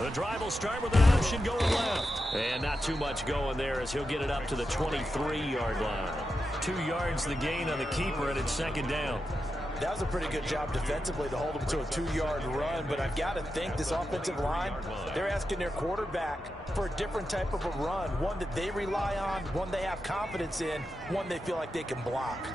The drive will start with an option going left. And not too much going there as he'll get it up to the 23-yard line. 2 yards the gain on the keeper, and it's second down. That was a pretty good job defensively to hold him to a 2-yard run, but I've got to think this offensive line, they're asking their quarterback for a different type of a run, one that they rely on, one they have confidence in, one they feel like they can block.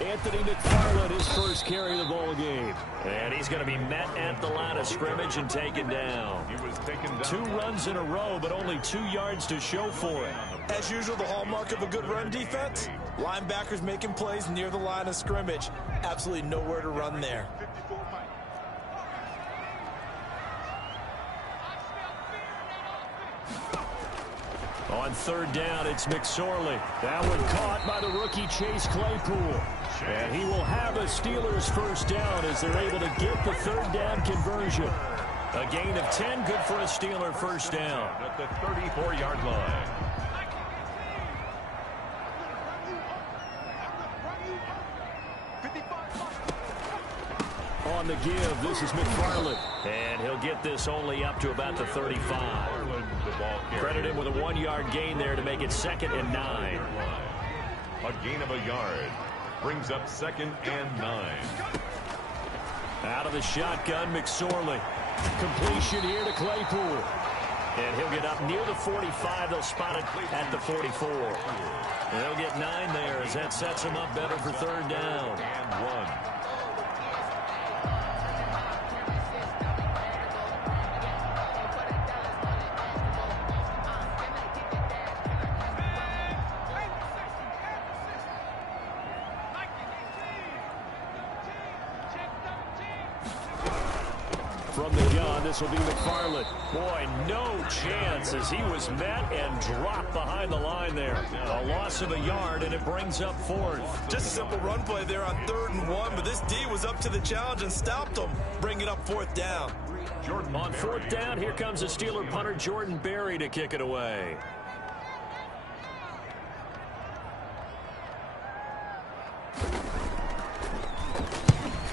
Anthony McFarland, his first carry of the ball game. And he's going to be met at the line of scrimmage and taken down. 2 runs in a row, but only 2 yards to show for it. As usual, the hallmark of a good run defense, linebackers making plays near the line of scrimmage. Absolutely nowhere to run there. On third down, it's McSorley. That one caught by the rookie Chase Claypool. And he will have a Steelers first down as they're able to get the third down conversion. A gain of 10, good for a Steeler first down. At the 34-yard line. On the give, this is McFarland. And he'll get this only up to about the 35. Credit him with a 1-yard gain there to make it 2nd and 9. A gain of a yard. Brings up 2nd and 9. Out of the shotgun, McSorley. Completion here to Claypool. And he'll get up near the 45. They'll spot it at the 44. And they'll get 9 there as that sets him up better for third down. And 1. From the gun, this will be McFarland. Boy, no chance as he was met and dropped behind the line there. A loss of a yard, and it brings up 4th. Just a simple run play there on 3rd and 1, but this D was up to the challenge and stopped him, bringing up 4th down. On 4th down, here comes the Steeler punter Jordan Berry to kick it away.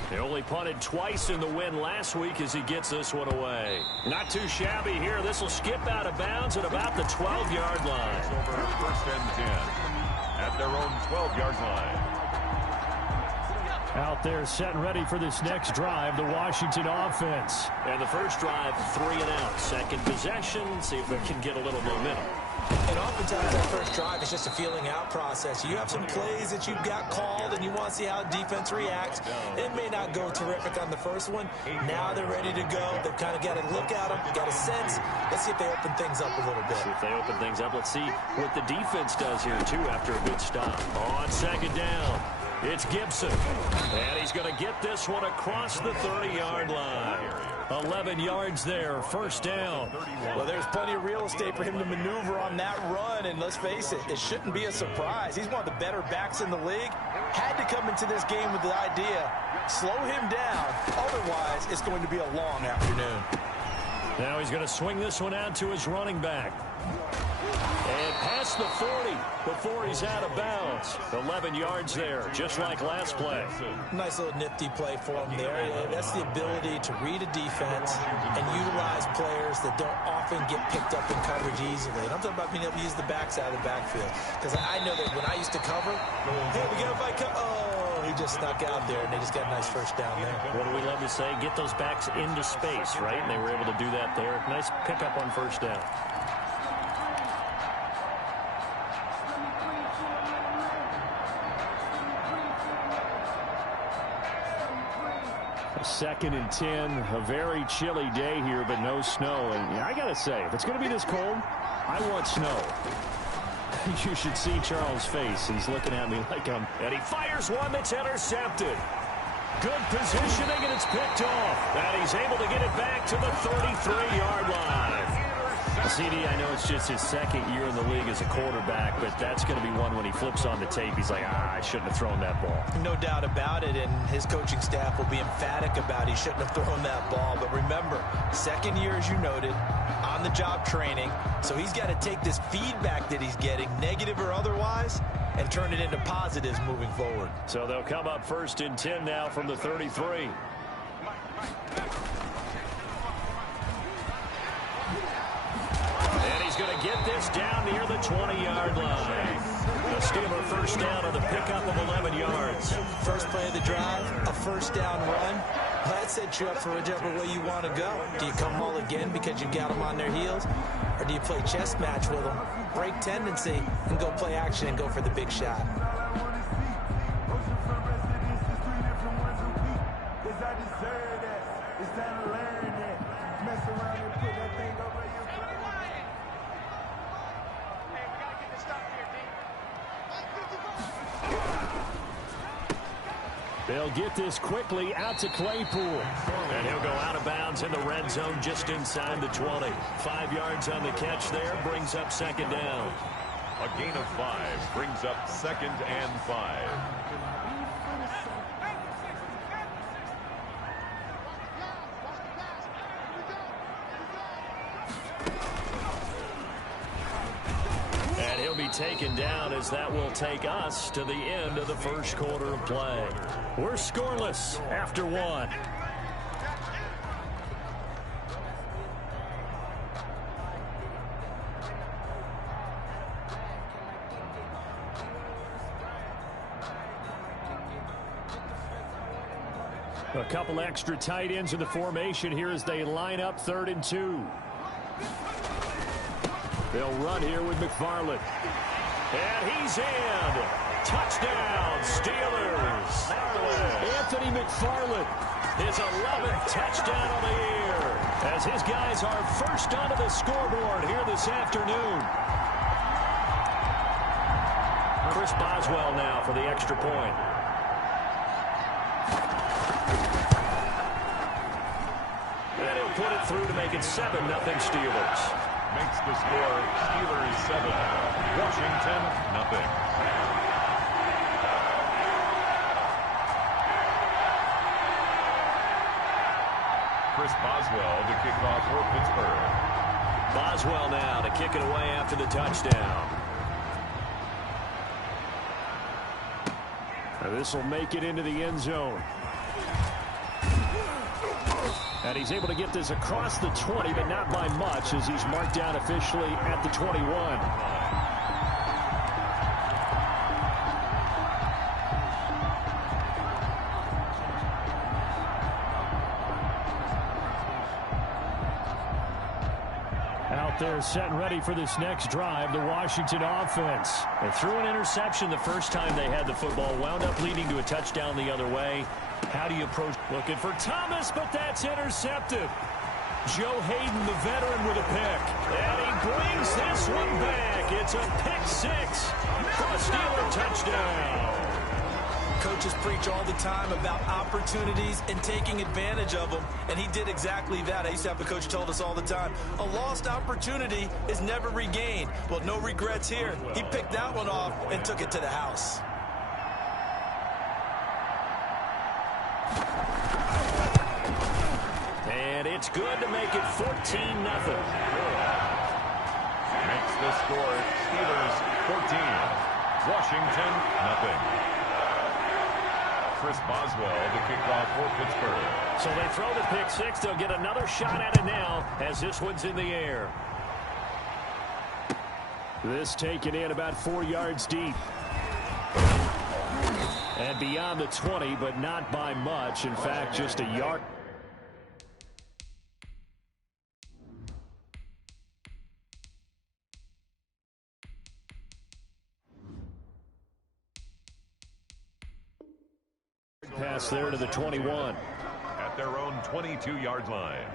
They only punted twice in the win last week as he gets this one away. Not too shabby here. This will skip out of bounds at about the 12-yard line. Over 1st and 10 at their own 12-yard line. Out there set and ready for this next drive, the Washington offense. And the first drive, 3 and out. Second possession, see if we can get a little momentum. And oftentimes that first drive is just a feeling out process. You have some plays that you've got called and you want to see how defense reacts. It may not go terrific on the first one. Now they're ready to go. They've kind of got a look at them, got a sense. Let's see if they open things up a little bit. See if they open things up. Let's see what the defense does here, too, after a good stop. On 2nd down, it's Gibson. And he's going to get this one across the 30-yard line. 11 yards there, first down. Well, there's plenty of real estate for him to maneuver on that run, and let's face it, it shouldn't be a surprise. He's one of the better backs in the league. Had to come into this game with the idea, slow him down, otherwise it's going to be a long afternoon. Now he's going to swing this one out to his running back. And past the 40 before he's out of bounds. 11 yards there, just like last play. Nice little nifty play for him there. That's the ability to read a defense and utilize players that don't often get picked up in coverage easily. And I'm talking about being able to use the backs out of the backfield. Because I know that when I used to cover, hey, we got a fight. Oh, he just snuck out there, and they just got a nice first down there. What do we love to say? Get those backs into space, right? And they were able to do that there. Nice pickup on first down. Second and 10, a very chilly day here, but no snow. And I got to say, if it's going to be this cold, I want snow. You should see Charles' face. He's looking at me like I'm... And he fires one that's intercepted. Good positioning, and it's picked off. And he's able to get it back to the 33-yard line. CD, I know it's just his 2nd year in the league as a quarterback, but that's going to be one when he flips on the tape. He's like, I shouldn't have thrown that ball. No doubt about it, and his coaching staff will be emphatic about he shouldn't have thrown that ball. But remember, 2nd year, as you noted, on-the-job training. So he's got to take this feedback that he's getting, negative or otherwise, and turn it into positives moving forward. So they'll come up 1st and 10 now from the 33. First down near the 20-yard line. The Steeler first down on the pickup of 11 yards. First play of the drive, a first down run. That sets you up for whichever way you want to go. Do you come all again because you got them on their heels? Or do you play chess match with them, break tendency, and go play action and go for the big shot? They'll get this quickly out to Claypool. And he'll go out of bounds in the red zone just inside the 20. 5 yards on the catch there, brings up second down. A gain of 5 brings up 2nd and 5. And he'll be taken down as that will take us to the end of the first quarter of play. We're scoreless after 1. A couple extra tight ends in the formation here as they line up 3rd and 2. They'll run here with McFarland. And he's in. Touchdown, Steelers. Anthony McFarland, his 11th touchdown on the year, as his guys are first onto the scoreboard here this afternoon. Chris Boswell now for the extra point. And he'll put it through to make it 7-0 Steelers. Makes the score Steelers 7, Washington 0. Chris Boswell to kick off for Pittsburgh. Boswell now to kick it away after the touchdown. Now this will make it into the end zone. And he's able to get this across the 20, but not by much, as he's marked down officially at the 21. Out there set and ready for this next drive, the Washington offense. They threw an interception the first time they had the football, wound up leading to a touchdown the other way. How do you approach? Looking for Thomas, but that's intercepted. Joe Hayden, the veteran, with a pick. And he brings this one back. It's a pick 6 for a Steeler touchdown. Coaches preach all the time about opportunities and taking advantage of them, and he did exactly that. I used to have a coach who told us all the time, a lost opportunity is never regained. Well, no regrets here. He picked that one off and took it to the house. And it's good to make it 14-0. Makes the score Steelers 14, Washington 0. Chris Boswell to kick off for Pittsburgh. So they throw the pick 6. They'll get another shot at it now as this one's in the air. This taken in about 4 yards deep. And beyond the 20, but not by much. In fact, just a yard. Pass there to the 21. At their own 22-yard line.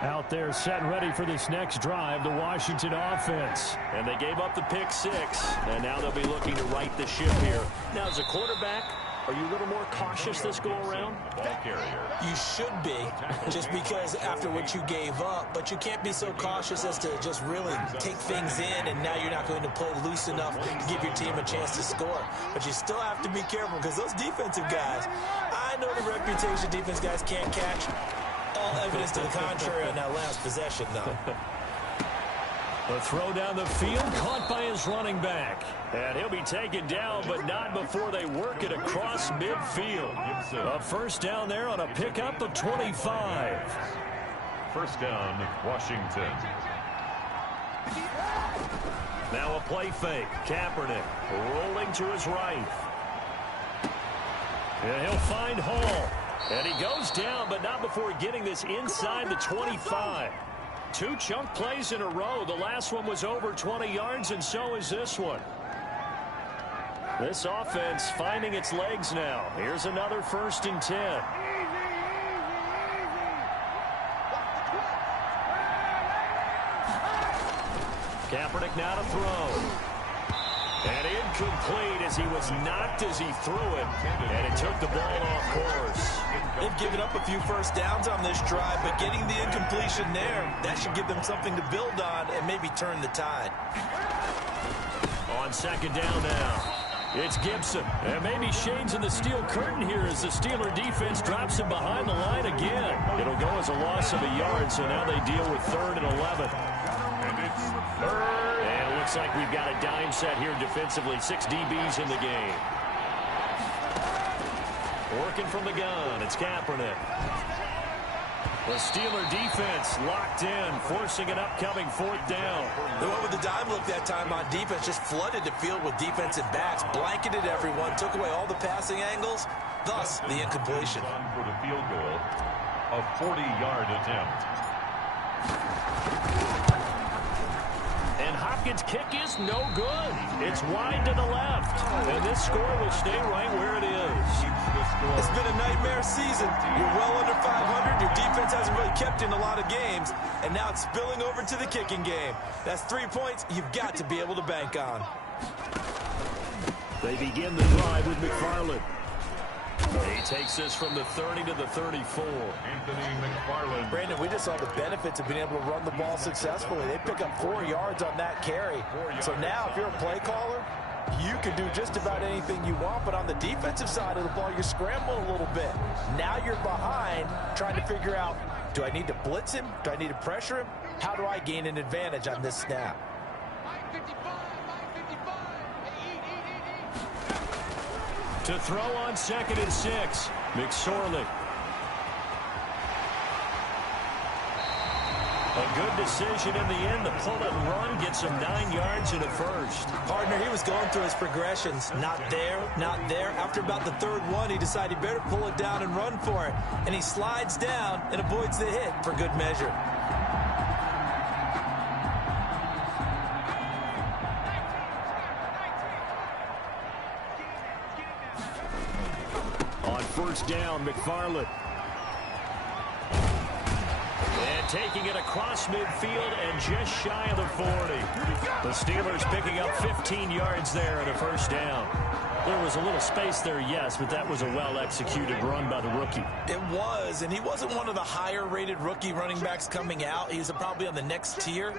Out there set and ready for this next drive, the Washington offense. And they gave up the pick 6, and now they'll be looking to right the ship here. Now, as a quarterback, are you a little more cautious this go-around? You should be, just because after what you gave up, but you can't be so cautious as to just really take things in, and now you're not going to play loose enough to give your team a chance to score. But you still have to be careful, because those defensive guys, I know the reputation defense guys can't catch. All evidence to the contrary on that last possession, though. The throw down the field, caught by his running back. And he'll be taken down, but not before they work it across midfield. A first down there on a pickup of 25. First down, Washington. Now a play fake. Kaepernick rolling to his right. And he'll find Hall. And he goes down, but not before getting this inside the 25. 2 chunk plays in a row. The last one was over 20 yards, and so is this one. This offense finding its legs now. Here's another 1st and 10. Kaepernick now to throw. And incomplete as he was knocked as he threw it. And it took the ball off course. They've given up a few first downs on this drive, but getting the incompletion there, that should give them something to build on and maybe turn the tide. On 2nd down now. It's Gibson. And maybe shades in the steel curtain here as the Steeler defense drops him behind the line again. It'll go as a loss of a yard, so now they deal with 3rd and 11. And it's 3rd. And it looks like we've got a dime set here defensively. 6 DBs in the game. Working from the gun, it's Kaepernick. The Steeler defense locked in, forcing an upcoming 4th down. They went with the dime look that time on defense, just flooded the field with defensive backs, blanketed everyone, took away all the passing angles, thus the incompletion. For the field goal, a 40-yard attempt. And Hopkins' kick is no good. It's wide to the left. And this score will stay right where it is. It's been a nightmare season. You're well under 500. Your defense hasn't really kept in a lot of games. And now it's spilling over to the kicking game. That's 3 points you've got to be able to bank on. They begin the drive with McFarland. He takes this from the 30 to the 34. Anthony McFarland. Brandon, we just saw the benefits of being able to run the ball successfully. They pick up 4 yards on that carry. So now if you're a play caller, you can do just about anything you want, but on the defensive side of the ball, you're scrambling a little bit. Now you're behind trying to figure out, do I need to blitz him? Do I need to pressure him? How do I gain an advantage on this snap? To throw on 2nd and 6, McSorley. A good decision in the end. The pull and run gets him 9 yards and a first. Partner, he was going through his progressions. Not there, not there. After about the 3rd one, he decided he better pull it down and run for it. And he slides down and avoids the hit for good measure. On 1st down, McFarland. And taking it across midfield and just shy of the 40. The Steelers picking up 15 yards there and a 1st down. There was a little space there, yes, but that was a well-executed run by the rookie. It was, and he wasn't one of the higher-rated rookie running backs coming out. He's probably on the next tier.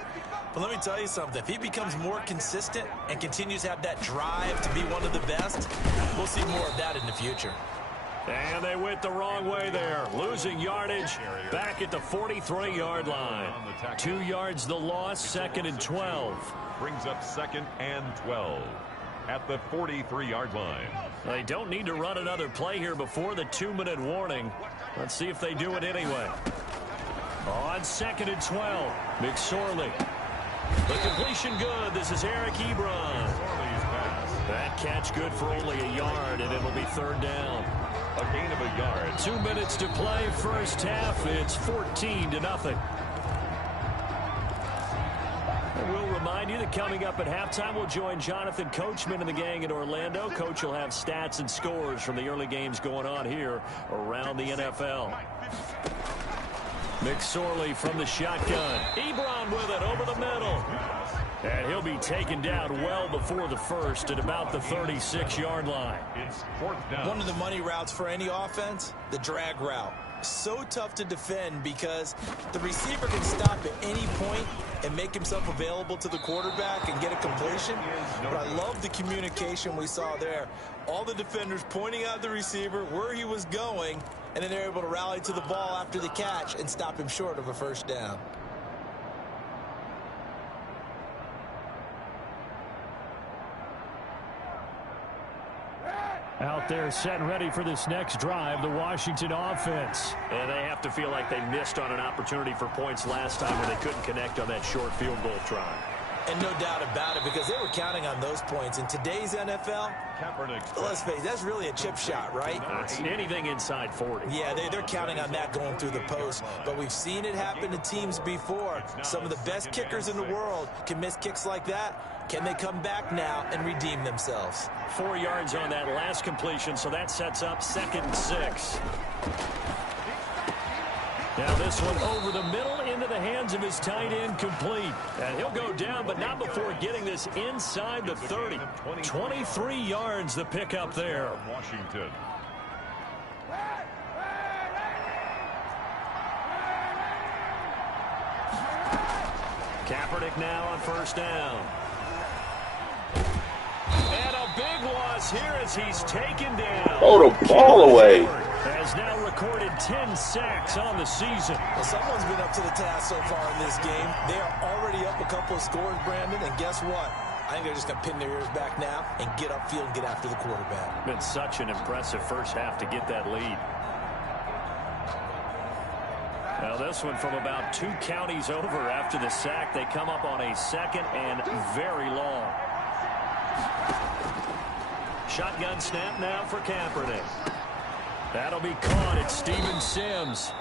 But let me tell you something. If he becomes more consistent and continues to have that drive to be one of the best, we'll see more of that in the future. And they went the wrong way there. Losing yardage back at the 43-yard line. 2 yards the loss, 2nd and 12. Brings up 2nd and 12 at the 43-yard line. They don't need to run another play here before the 2-minute warning. Let's see if they do it anyway. On 2nd and 12, McSorley. The completion good. This is Eric Ebron. That catch good for only a yard, and it'll be 3rd down. A gain of a yard. 2 minutes to play, first half. It's 14-0. And we'll remind you that coming up at halftime, we'll join Jonathan Coachman and the gang in Orlando. Coach will have stats and scores from the early games going on here around the NFL. McSorley from the shotgun. Ebron with it over the middle. And he'll be taken down well before the first at about the 36-yard line. It's 4th down. One of the money routes for any offense, the drag route. So tough to defend because the receiver can stop at any point and make himself available to the quarterback and get a completion. But I love the communication we saw there. All the defenders pointing out the receiver where he was going, and then they're able to rally to the ball after the catch and stop him short of a 1st down. Out there set and ready for this next drive, the Washington offense. And they have to feel like they missed on an opportunity for points last time when they couldn't connect on that short field goal try. And no doubt about it, because they were counting on those points. In today's NFL, let's face it, that's really a chip shot, right? It's anything inside 40. Yeah, they're counting on that going through the post. But we've seen it happen to teams before. Some of the best kickers in the world can miss kicks like that. Can they come back now and redeem themselves? 4 yards on that last completion, so that sets up 2nd and 6. Now this one over the middle into the hands of his tight end, complete. And he'll go down, but not before getting this inside the 30. 23 yards the pickup there. Washington. Kaepernick now on 1st down. And a big loss here as he's taken down. Throw the ball away. Has now recorded 10 sacks on the season. Well, someone's been up to the task so far in this game. They are already up a couple of scores, Brandon, and guess what? I think they're just going to pin their ears back now and get upfield and get after the quarterback. Been such an impressive first half to get that lead. Now this one from about 2 counties over after the sack. They come up on a 2nd and very long. Shotgun snap now for Kaepernick. That'll be caught at Steven Sims.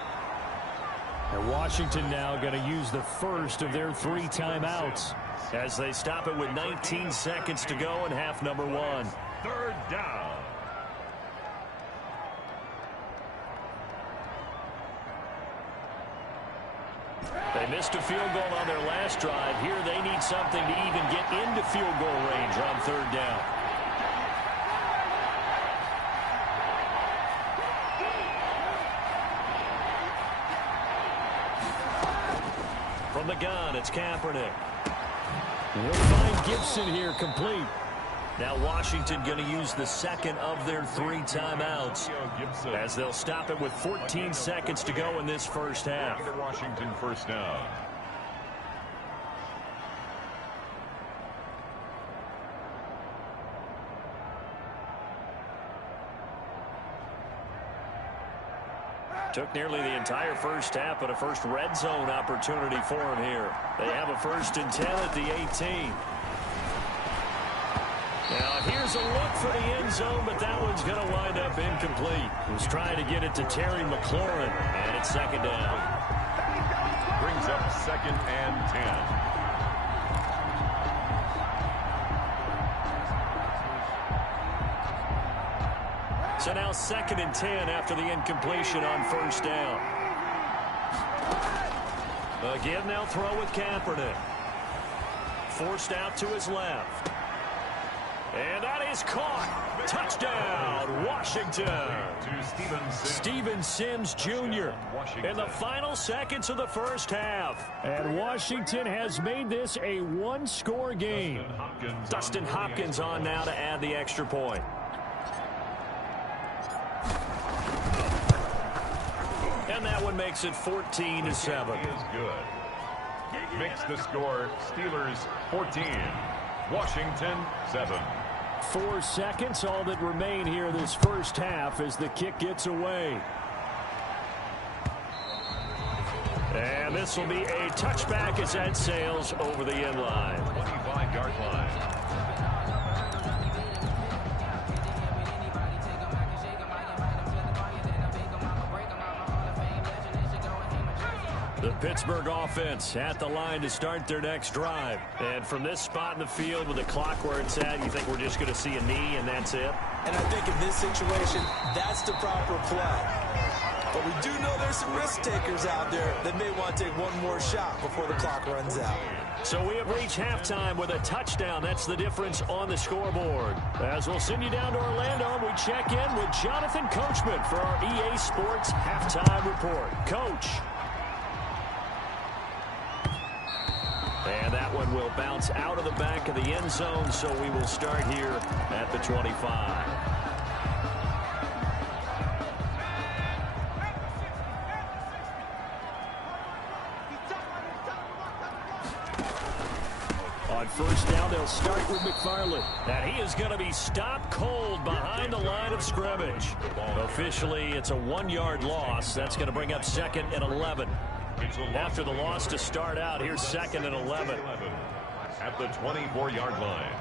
And Washington now going to use the first of their 3 timeouts as they stop it with 19 seconds to go in half number 1. 3rd down. They missed a field goal on their last drive. Here they need something to even get into field goal range on 3rd down. From the gun, it's Kaepernick. We'll find Gibson here, complete. Now Washington going to use the 2nd of their 3 timeouts as they'll stop it with 14 seconds to go in this first half. Washington 1st down. Took nearly the entire first half, but a first red zone opportunity for him here. They have a 1st and 10 at the 18. Now here's a look for the end zone, but that one's going to wind up incomplete. He was trying to get it to Terry McLaurin, and it's 2nd down. Brings up 2nd and 10. So now 2nd and 10 after the incompletion on 1st down. Again, they'll throw with Kaepernick. Forced out to his left. And that is caught. Touchdown, Washington. To Steven Sims Jr. in the final seconds of the first half. And Washington has made this a 1-score game. Dustin Hopkins on now to add the extra point. And that one makes it 14-7. Is good. Makes the score Steelers 14, Washington 7. 4 seconds, all that remain here this first half as the kick gets away. And this will be a touchback as that sails over the end line. 25-yard line. The Pittsburgh offense at the line to start their next drive. And from this spot in the field with the clock where it's at, you think we're just going to see a knee and that's it? And I think in this situation, that's the proper play. But we do know there's some risk takers out there that may want to take one more shot before the clock runs out. So we have reached halftime with a touchdown. That's the difference on the scoreboard. As we'll send you down to Orlando, we check in with Jonathan Coachman for our EA Sports Halftime Report. Coach. And that one will bounce out of the back of the end zone, so we will start here at the 25. On first down, they'll start with McFarland. And he is going to be stopped cold behind the line of scrimmage. Officially, it's a 1-yard loss. That's going to bring up 2nd and 11. After the loss to start out, here's 2nd and 11. At the 24-yard line.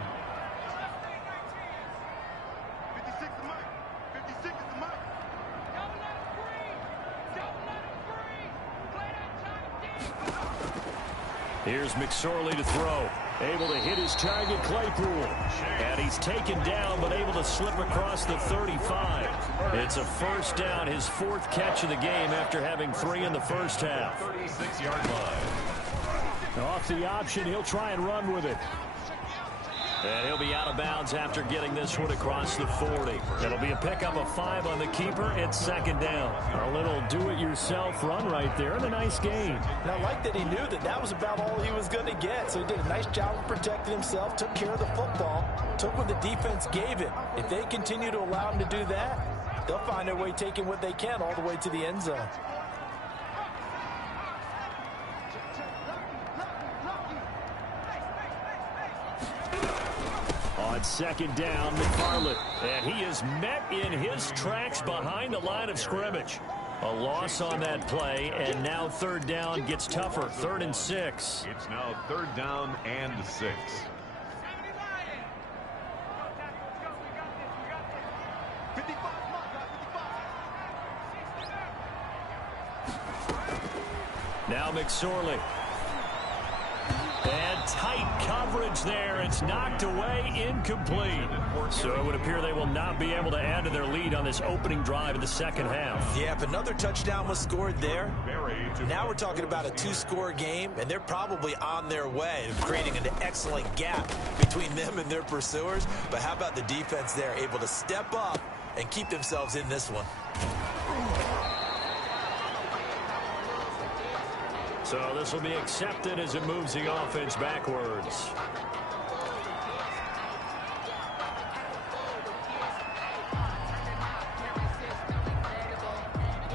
Here's McSorley to throw. Able to hit his target, Claypool. And he's taken down, but able to slip across the 35. It's a first down, his 4th catch of the game after having 3 in the first half. 36-yard line. Off the option, he'll try and run with it. And he'll be out of bounds after getting this one across the 40. It'll be a pickup of 5 on the keeper. It's 2nd down. A little do-it-yourself run right there and a nice gain. And I like that he knew that that was about all he was going to get. So he did a nice job of protecting himself, took care of the football, took what the defense gave him. If they continue to allow him to do that, they'll find their way taking what they can all the way to the end zone. On 2nd down, McFarland. And he is met in his tracks behind the line of scrimmage. A loss on that play, and now 3rd down gets tougher. 3rd and 6. It's now 3rd down and 6. Now McSorley. And tight coverage there. It's knocked away, incomplete. So it would appear they will not be able to add to their lead on this opening drive in the second half. Yeah, if another touchdown was scored there, now we're talking about a 2-score game, and they're probably on their way of creating an excellent gap between them and their pursuers. But how about the defense there, able to step up and keep themselves in this one? So this will be accepted as it moves the offense backwards.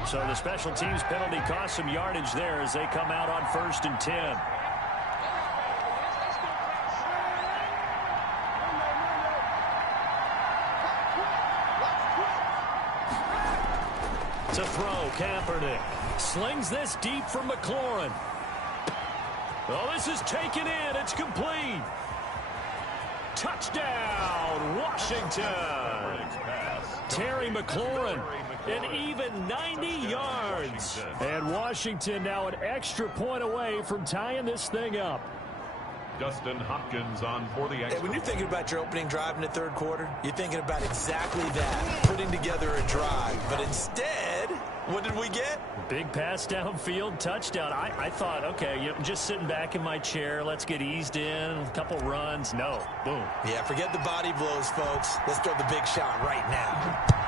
So the special teams penalty cost some yardage there as they come out on 1st and 10. To throw, Kaepernick. Slings this deep from McLaurin. Oh, this is taken in. It's complete. Touchdown, Washington. Terry McLaurin, an even 90 yards. And Washington now an extra point away from tying this thing up. Dustin Hopkins on for the extra. When you're thinking about your opening drive in the 3rd quarter, you're thinking about exactly that, putting together a drive. But instead, what did we get? Big pass downfield, touchdown. I thought, okay, just sitting back in my chair, let's get eased in, a couple runs. No, boom. Yeah, forget the body blows, folks. Let's throw the big shot right now.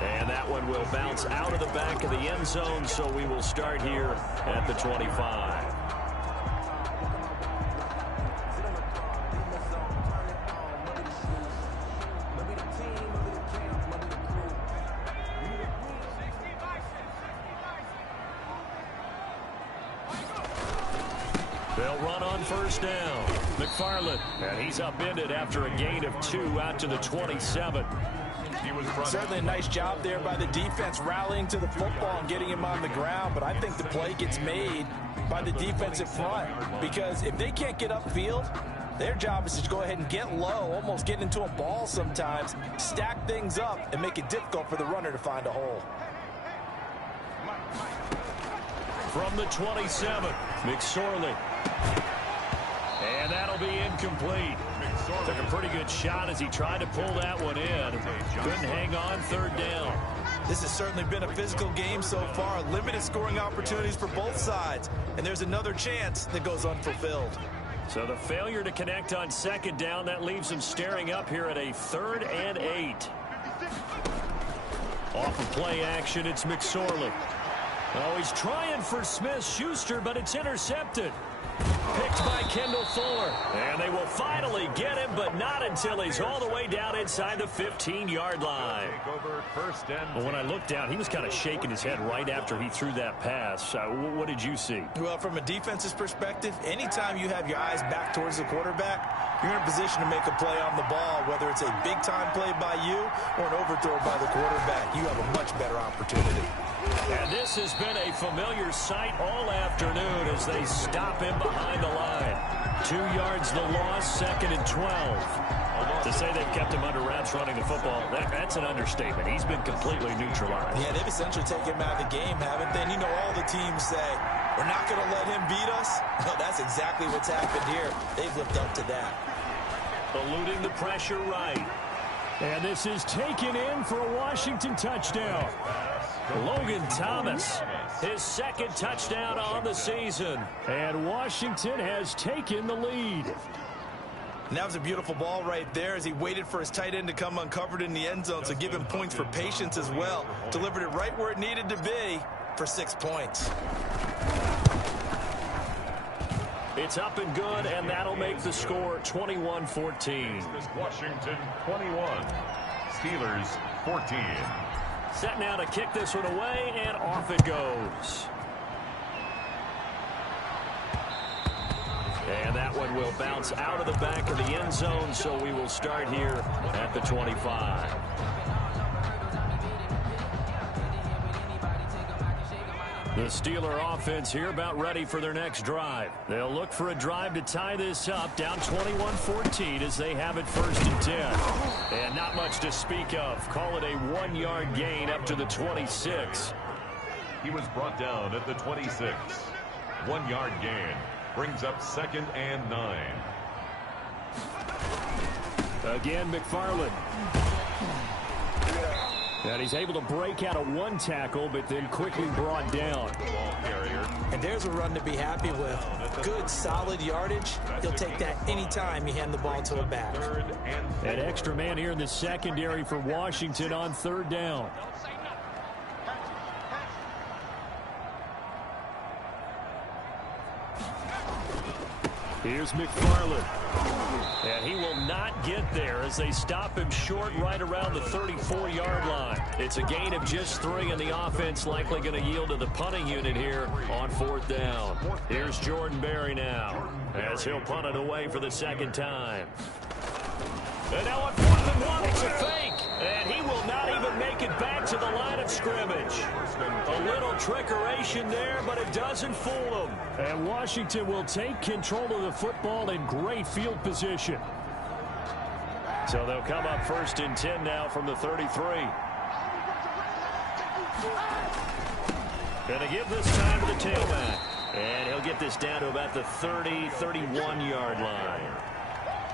And that one will bounce out of the back of the end zone, so we will start here at the 25. They'll run on 1st down. McFarland, and he's upended after a gain of 2 out to the 27. Certainly a nice job there by the defense rallying to the football and getting him on the ground, but I think the play gets made by the defensive front because if they can't get upfield, their job is to go ahead and get low, almost get into a ball sometimes, stack things up, and make it difficult for the runner to find a hole. From the 27, McSorley. And that'll be incomplete. Took a pretty good shot as he tried to pull that one in. Couldn't hang on 3rd down. This has certainly been a physical game so far. Limited scoring opportunities for both sides. And there's another chance that goes unfulfilled. So the failure to connect on 2nd down, that leaves him staring up here at a 3rd and 8. Off of play action, it's McSorley. Oh, he's trying for Smith-Schuster, but it's intercepted. Picked by Kendall Fuller. And they will finally get him, but not until he's all the way down inside the 15-yard line. Well, when I looked down, he was kind of shaking his head right after he threw that pass. What did you see? Well, from a defense's perspective, anytime you have your eyes back towards the quarterback, you're in a position to make a play on the ball, whether it's a big-time play by you or an overthrow by the quarterback. You have a much better opportunity. And this has been a familiar sight all afternoon as they stop him behind the line. 2 yards the loss, 2nd and 12. To say they've kept him under wraps running the football, that's an understatement. He's been completely neutralized. Yeah, they've essentially taken him out of the game, haven't they? And you know all the teams say, we're not going to let him beat us. No, that's exactly what's happened here. They've lived up to that. Eluding the pressure right. And this is taken in for a Washington touchdown. Logan Thomas, his 2nd touchdown on the season. And Washington has taken the lead. And that was a beautiful ball right there as he waited for his tight end to come uncovered in the end zone, so give him points for patience as well. Delivered it right where it needed to be for 6 points. It's up and good, and that'll make the score 21-14. Washington 21, Steelers 14. Set now to kick this one away, and off it goes. And that one will bounce out of the back of the end zone, so we will start here at the 25. The Steeler offense here about ready for their next drive. They'll look for a drive to tie this up, down 21-14 as they have it 1st and 10. And not much to speak of. Call it a 1-yard gain up to the 26. He was brought down at the 26. 1-yard gain brings up 2nd and 9. Again, McFarland. And he's able to break out of 1 tackle, but then quickly brought down. And there's a run to be happy with. Good, solid yardage. He'll take that anytime you hand the ball to a back. An extra man here in the secondary for Washington on 3rd down. Here's McFarland. And he will not get there as they stop him short right around the 34-yard line. It's a gain of just 3, and the offense likely going to yield to the punting unit here on 4th down. Here's Jordan Berry now as he'll punt it away for the 2nd time. And now on 4th and 1, it's a fake. And he will not even make it back to the line of scrimmage. A little trickeration there, but it doesn't fool him. And Washington will take control of the football in great field position. So they'll come up 1st and 10 now from the 33. Going to give this time to the tailback. And he'll get this down to about the 30, 31-yard line.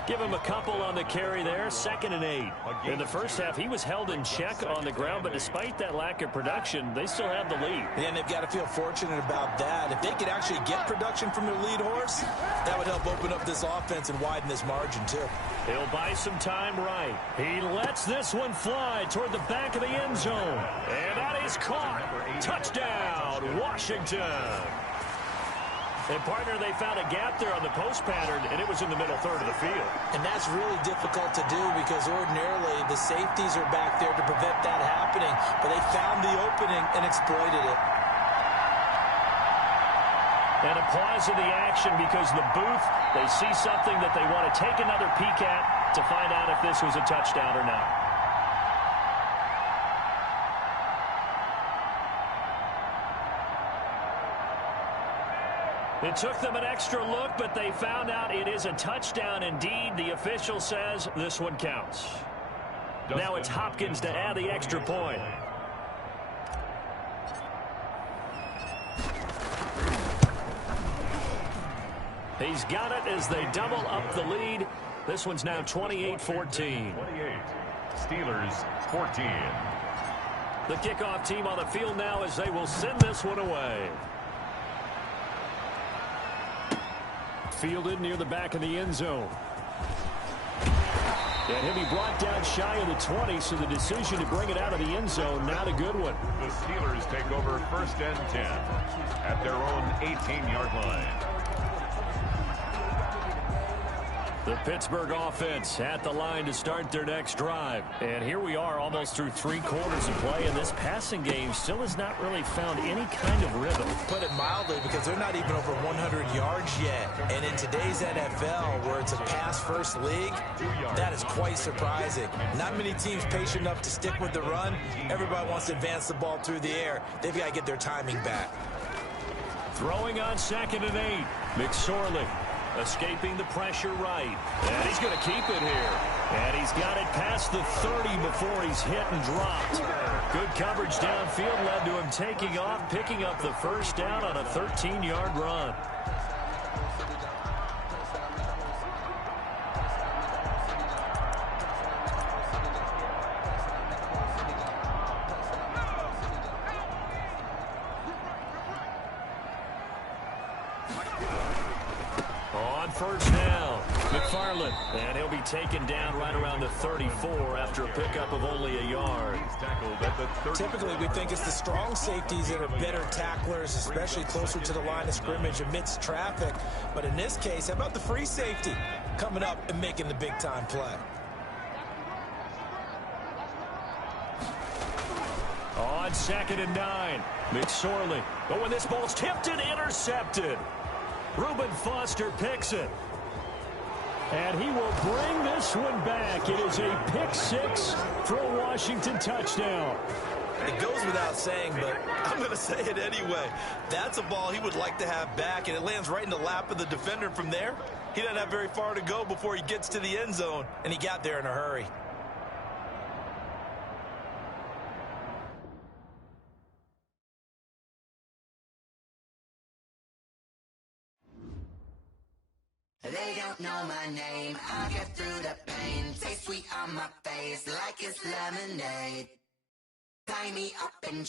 Give him a couple on the carry there, 2nd and 8. In the first half, he was held in check on the ground, but despite that lack of production, they still have the lead. And they've got to feel fortunate about that. If they could actually get production from their lead horse, that would help open up this offense and widen this margin, too. He'll buy some time right. He lets this one fly toward the back of the end zone. And that is caught. Touchdown, Washington. And, partner, they found a gap there on the post pattern, and it was in the middle 3rd of the field. And that's really difficult to do because ordinarily the safeties are back there to prevent that happening. But they found the opening and exploited it. And a pause in the action because the booth, they see something that they want to take another peek at to find out if this was a touchdown or not. It took them an extra look, but they found out it is a touchdown indeed. The official says this one counts. Now it's Hopkins to add the extra point. He's got it as they double up the lead. This one's now 28-14. 28, Steelers 14. The kickoff team on the field now as they will send this one away. Fielded near the back of the end zone. And he'll be brought down shy of the 20, so the decision to bring it out of the end zone, not a good one. The Steelers take over 1st and 10 at their own 18-yard line. The Pittsburgh offense at the line to start their next drive. And here we are almost through 3 quarters of play, and this passing game still has not really found any kind of rhythm. Put it mildly, because they're not even over 100 yards yet. And in today's NFL, where it's a pass-first league, that is quite surprising. Not many teams patient enough to stick with the run. Everybody wants to advance the ball through the air. They've got to get their timing back. Throwing on 2nd and 8. McSorley escaping the pressure right. And he's going to keep it here. And he's got it past the 30 before he's hit and dropped. Good coverage downfield led to him taking off, picking up the first down on a 13-yard run. First down, McFarland, and he'll be taken down right around the 34 after a pickup of only a yard. Typically, we think it's the strong safeties that are better tacklers, especially closer to the line of scrimmage amidst traffic. But in this case, how about the free safety coming up and making the big-time play? On 2nd and 9, McSorley. But when this ball's tipped and intercepted, Reuben Foster picks it. And he will bring this one back. It is a pick-6 for a Washington touchdown. It goes without saying, but I'm going to say it anyway. That's a ball he would like to have back, and it lands right in the lap of the defender. From there, he doesn't have very far to go before he gets to the end zone, and he got there in a hurry. They don't know my name, I'll get through the pain. Taste sweet on my face like it's lemonade. Tie me up and